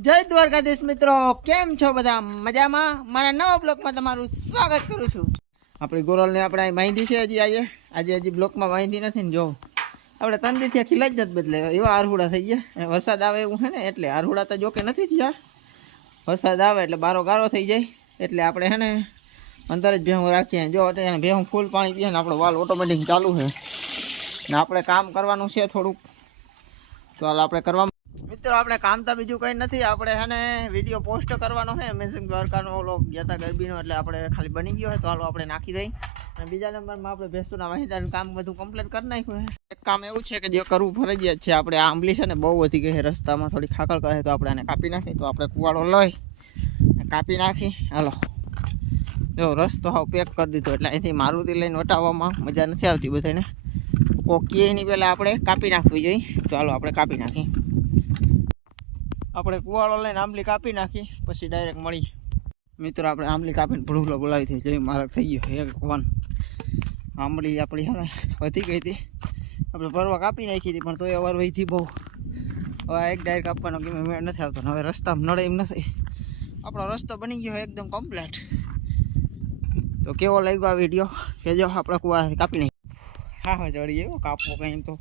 જય દ્વારકાધીશ મિત્રો. કેમ છો બધા? મજામાં? મારા નવા બ્લોકમાં તમારું સ્વાગત કરું છું. આપણી ગોરલને આપણે અહીં માહિતી છે હજી આજે. આજે હજી બ્લોકમાં માહિતી નથી ને જો. આપણે ત્રણ દીથી ખીલા જ નથી બદલે એવા આરહુડા થઈ ગયા. અને વરસાદ આવે એવું છે ને, એટલે આરહુડા તો જોકે નથી થયા. વરસાદ આવે એટલે બારો ગારો થઈ જાય. એટલે આપણે છે ને, અંદર જ ભેહું રાખીએ. જો એને ભેહું ફૂલ પાણી પીએ ને આપણો વાલ ઓટોમેટિક ચાલુ છે. ને આપણે કામ કરવાનું છે થોડુંક. તો હાલ આપણે કરવા મિત્રો, આપણે કામ તો બીજું કંઈ નથી. આપણે હે ને વીડિયો પોસ્ટ કરવાનો છે. અમેઝિંગ દ્વારકાનો ઓલો ગયા હતા ગરબીનો, એટલે આપણે ખાલી બની ગયો હોય તો હાલો આપણે નાખી દઈ. અને બીજા નંબરમાં આપણે ભેંસુના વાહિદાનું કામ બધું કમ્પ્લીટ કરી નાખ્યું છે. એક કામ એવું છે કે જે કરવું ફરજિયાત છે. આપણે આ આંબલી છે ને બહુ વધી ગઈ છે. રસ્તામાં થોડી ખાકળ કહે તો આપણે આને કાપી નાખીએ તો આપણે કુવાડો લઈ કાપી નાખી. હાલો. જો, રસ્તો હાવ પેક કરી દીધો. એટલે અહીંથી મારુતિ લઈને વટાવવામાં મજા નથી આવતી બધાને કોકીએ એની પહેલાં આપણે કાપી નાખવી જોઈએ. હાલો આપણે કાપી નાખીએ આપણે કુવાળો લઈને આંબલી કાપી નાખી, પછી ડાયરેક્ટ મળી. મિત્રો, આપણે આંબલી કાપીને ભૂલો બોલાવી હતી જઈ મારક થઈ ગયો એક વન આંબલી આપણી હવે વધી ગઈ હતી. આપણે પરવા કાપી નાખી હતી, પણ તોય અવાર વહીથી બહુ. હવે એક ડાયરેક કાપવાનો કે મેળ નથી આવતો. હવે રસ્તામાં નડે એમ નથી. આપણો રસ્તો બની ગયો એકદમ કમ્પ્લીટ તો કેવો લાગ્યો આ વીડિયો કેજો, આપણે કુવા કાપી નાખી. હા હા ચડી ગયો. કાપવો કંઈ તો.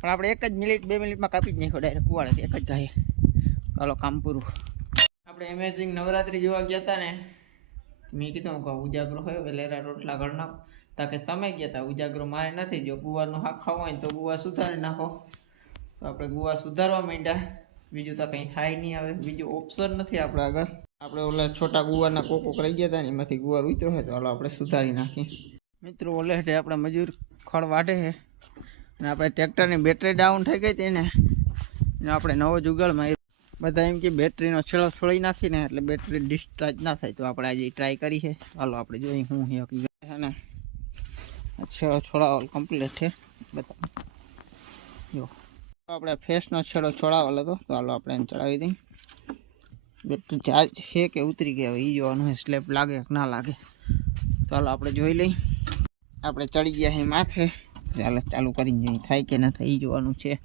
પણ આપણે એક જ મિનિટ, બે મિનિટમાં કાપી જ નાખ્યો ડાયરેક્ટ કુવાડેથી એક જ ગાય ચાલો કામ પૂરું. આપણે એમેઝિંગ નવરાત્રી જોવા ગયા હતા ને મેં કીધું કહું ઉજાગરો હોય વેલેરા રોટલા ઘરના તાકે તમે ગયા હતા ઉજાગરો મારે નથી, જો ગુવારનો હાક ખાવો હોય ને તો ગુવા સુધારી નાખો. તો આપણે ગુવા સુધારવા માંડ્યા. બીજું તો કંઈ થાય નહીં હવે, બીજું ઓપ્શન નથી આપણે આગળ. આપણે ઓલા છોટા ગુવારના કોકો રહી ગયા હતા ને, એમાંથી ગુવાર ઉતરો હોય તો હાલો આપણે સુધારી નાખીએ. મિત્રો, ઓલે હેઠે આપણે મજૂર ખડ વાઢે છે. અને આપણે ટ્રેક્ટરની બેટરી ડાઉન થઈ ગઈ હતી ને ને આપણે નવો જુગાડમાં બધા એમ કે બેટરીનો છેડો છોડી નાખીને એટલે બેટરી ડિસ્ચાર્જ ના થાય. તો આપણે આજે ટ્રાય કરી છે. હાલો, આપણે જોઈએ હું હે હકીકત છે ને. આ છેડો છોડાવેલ કમ્પ્લીટ છે. બતા જો. આપણે ફેસનો છેડો છોડાવેલો હતો. તો હાલો, આપણે એને ચડાવી દઈએ બેટરી ચાર્જ છે કે ઉતરી ગયા હવે? એ જોવાનું સ્લેપ લાગે કે ના લાગે. તો હાલો, આપણે જોઈ લઈ. આપણે ચડી ગયા છે માથે. ચાલો ચાલુ કરીને જોઈએ, થાય કે ના થાય એ જોવાનું છે.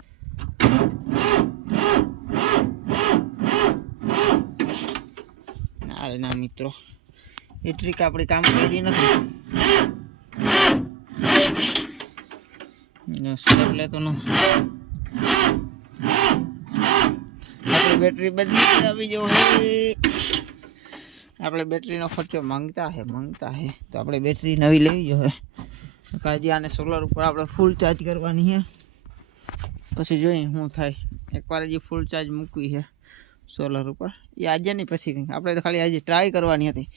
અરે ના મિત્રો. એ ટ્રીક આપણી કામ કરી નથી. સ્ટેપ લેતો ન આપણે બેટરી બદલી આવી જો હે. આપણે બેટરીનો ખર્ચો માંગતા હે માંગતા હે. તો આપણે બેટરી નવી લેવી જોઈએ કાજી આને સોલર ઉપર આપણે ફૂલ ચાર્જ કરવાની છે પછી જોઈએ શું થાય. એકવાર હજી ફૂલ ચાર્જ મૂકવી છે સોલર ઉપર. એ આજે નહીં, પછી કંઈક. આપણે તો ખાલી આજે ટ્રાય કરવાની હતી.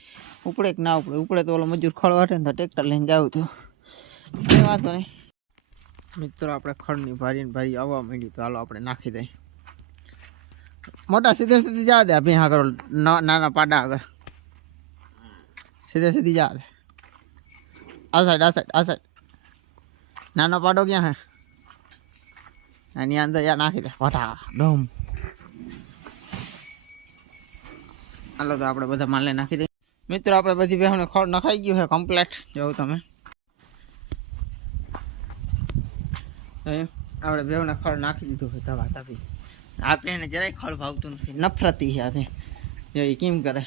ઉપડે કે ના ઉપડે? ઉપડે તો ઓલો મજૂર ખડ વાટે ને તો ટ્રેક્ટર લઈને જાવ તો કંઈ વાંધો નહીં. મિત્રો, આપણે ખડની ભારીને ભારી આવવા માંડી તો હાલો આપણે નાખી દઈએ. મોટા સીધે સીધી જવા દે ભી હા કરો નાના પાડા આગળ. સીધે સીધી જવા દે. આ સાઈડ આ સાઈડ આ સાઈડ નાનો પાડો ક્યાં હે? આની અંદર યા નાખી દે. વટા ડમ. હાલો તો આપણે બધા માલને નાખી દઈએ. મિત્રો, આપણે બધી બેહોને ખડ નખાઈ ગયું છે કમ્પ્લેટ જોઉં તમે. આપણે બેહોને ખડ નાખી દીધું હોય તવા તપી આપણે એને જરાય ખડ ભાવતું નથી. નફરતી છે આપણે જો એ કેમ કરે?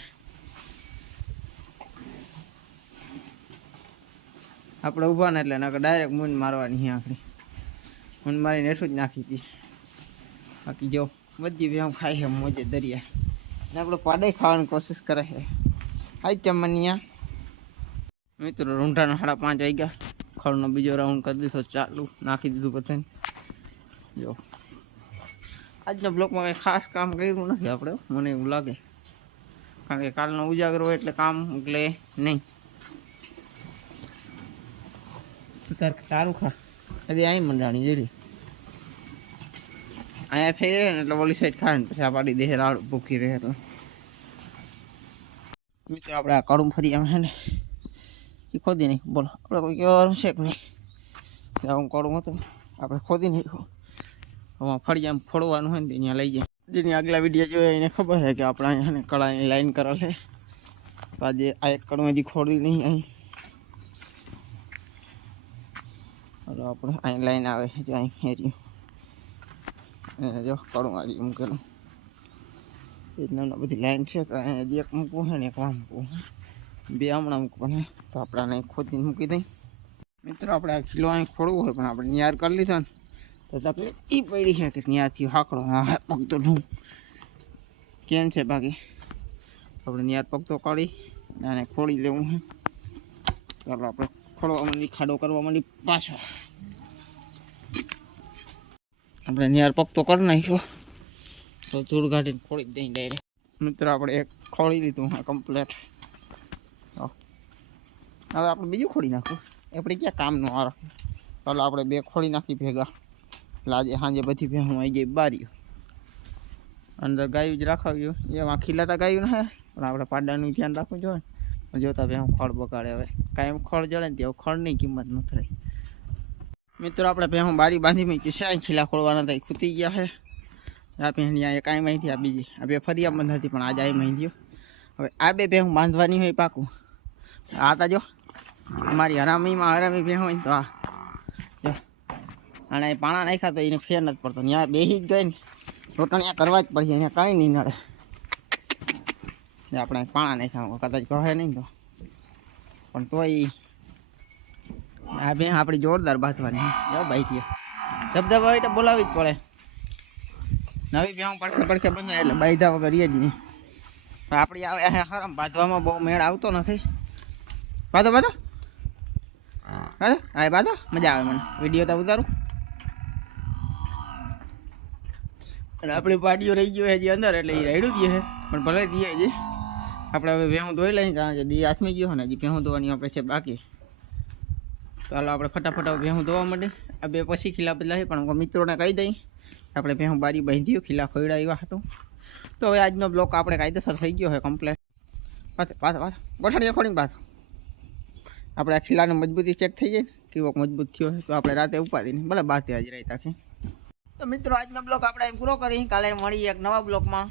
આપણે ઊભા ને એટલે નકર ડાયરેક્ટ મૂન મારવાની છે આખરી. મૂન મારીને એટલું જ નાખી હતી બાકી જો, બધી બેહું ખાય છે મોજે દરિયા. ને આપણે પાડે ખાવાની કોશિશ કરે છે. હાઈ ચમનિયા. મિત્રો, રૂંઢાના સાડા પાંચ વાગ્યા. ખળનો બીજો રાઉન્ડ કરી દીધો ચાલુ નાખી દીધું બધાને. જો. આજના બ્લોકમાં કંઈ ખાસ કામ કર્યું નથી આપણે. મને એવું લાગે. કારણ કે કાલનો ઉજાગરો હોય એટલે કામ એટલે નહીં. તારું ખા. હજી અહીં મંડાણી જેડી અહીંયા થઈ જાય ને એટલે ઓલી સાઈડ ખાય ને પછી આ પાડી દે રાડ ભૂખી રહે એટલે મિત્રો આપણે આ કડું ફરી આમ હે ને એ ખોદી નહીં બોલો આપણે કોઈ કહેવાનું છે કે નહીં આમ કડું હતું આપણે ખોદી નાખ્યું હવે ફરી આમ ફોડવાનું હોય ને ત્યાં લઈ જાય જેની આગલા વીડિયો જોયા એને ખબર છે કે આપણે અહીંયા ને કળાની લાઈન કરેલ છે આજે આ એક કડું હજી ખોડી નહીં અહીં આપણે અહીં લાઈન આવે છે અહીં હેરી જો કડું આવી મૂકેલું એ જ નાના બધી લાઈન છે તો અહીંયા એક મૂકવું છે ને એક વાં મૂકવું બે હમણાં મૂકવાના તો આપણે આને ખોદીને મૂકી દઈ મિત્રો આપણે આ કિલો અહીં ખોડવું હોય પણ આપણે નિયાર કરી લીધો ને તો તકલીફ એ પડી છે કે ત્યાંથી હાકડો હા પગ તો ઢૂં કેમ છે બાકી આપણે નિયાર પગ તો કાઢી અને ખોડી લેવું છે ચાલો આપણે ખોડવા માંડી કરવા માંડી પાછો આપણે નિયાર પગ તો કરી નાખ્યો. તો ધૂળ કાઢીને ખોળી જ દઈ ડાયરેક્ટ મિત્રો, આપણે એક ખોળી લીધું હા કમ્પ્લેટ હવે આપણે બીજું ખોળી નાખવું આપણે ક્યાં કામનું આ ચાલો, આપણે બે ખોળી નાખી ભેગા. એટલે આજે સાંજે બધી ભેહું આવી જાય બારીઓ. અંદર ગાયું જ રાખાવ્યું. એમાં ખીલાતા ગાયું ને પણ આપણે પાડાનું ધ્યાન રાખવું જોઈએ જોતા ભેહું ખળ બગાડે હવે. કાંઈ એમ ખળ જડે ને ત્યાં ખળની કિંમત નથી રહી મિત્રો, આપણે ભેહું બારી બાંધીમાં મૂકી છીલા અહીં ખીલા ખોળવાના હતા એ ખૂતી ગયા છે આ પહેણી આ કાંઈ માહિતી આ બીજી. આ બે ફરિયા બંધ હતી, પણ આજે આવી માહિતી હવે આ બે ભેહું બાંધવાની હોય પાકું. આ તા જો, અમારી હરામીમાં હરામી ભેહું હોય તો આ. જો અને પાણા નાખ્યા તો એને ફેર નથી પડતો. ત્યાં બેસી જ ગઈ ને, રોટણીયા કરવા જ પડશે એને કાંઈ નહીં નડે. આપણે પાણા નાખ્યા. કદાચ કહે નહીં તો. પણ તોય આ બે આપણી જોરદાર બાંધવાની. જો બાઈ થી ધબધબા હોય તો બોલાવી જ પડે. નવી બે પડખે પડખે બંધ એટલે બાંધા વગર એ જ નહીં. પણ આપણી આવે હરમ બાંધવામાં બહુ મેળ આવતો નથી. બાંધો બાંધો બાંધો હા બાંધો મજા આવે મને. વીડિયો તો ઉતારું. અને આપણી પાડીઓ રહી ગયો હજી અંદર, એટલે એ રાયડું દે છે પણ ભલે દે. હજી આપણે હવે ભેહું ધોઈ લઈએ કારણ કે દી આથમી ગયો ને, હજી ભેહું ધોવાની આપણે છે બાકી. તો હાલો આપણે ફટાફટ ભેહું ધોવા માંડે આ બે પછી ખીલા બદલાય પણ મિત્રોને કહી દઈ. આપણે ભેહું બારી બાંધ્યું ખીલા ખોડા એવા હતું તો હવે આજનો બ્લોક આપણે કાયદેસર થઈ ગયો હોય કમ્પ્લેટ પાછો પાછો પાછો. ગોઠણીએ ખોડીને પાછો. આપણે આ ખીલાની મજબૂતી ચેક થઈ જાય ને કેવો મજબૂત થયો હોય તો આપણે રાતે ઉપાડીને ભલે બાતે હાજર તાકી તો મિત્રો, આજનો બ્લોક આપણે એમ પૂરો કરી. કાલે મળીએ એક નવા બ્લોગમાં